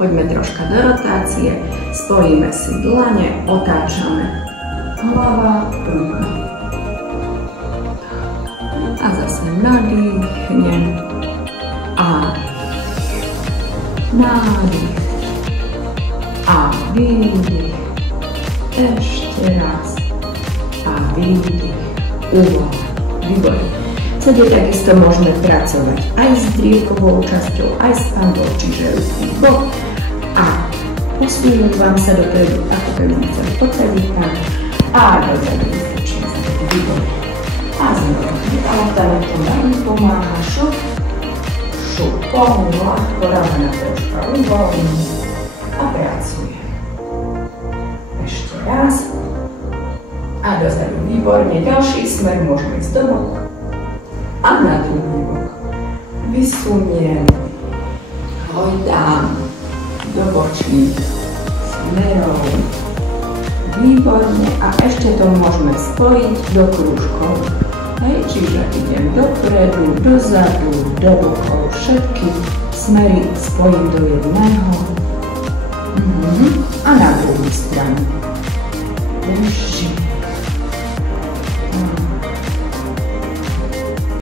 Poďme troška do rotácie, spojíme si dlane, otáčame. Hlava, ruka. A zase nadýchnem a nádych a výdych. Ešte raz a výdych. Uvoľ. Výborne. Vtedy takisto môžeme pracovať aj s drievkovou časťou, aj s pambou, čiže ruky bok a posúvam sa dopredu, ako keby sme chceli podsadiť tam a dozadu vystrčím sa. Výborne. A znova. A tam to veľmi pomáha. Šup, šup, pohľad, ľahko, ramena troška uvoľním a pracujem. Ešte raz. A dozadu. Výborne. Ďalší smer môžeme ísť do boku. A na druhý bok. Vysuniem. Hojdám do bočných smerov. Výborne. A ešte to môžeme spojiť do krúžkov. Hej, čiže idem dopredu, dozadu, do bokov. Všetky smery spojím do jedného. A na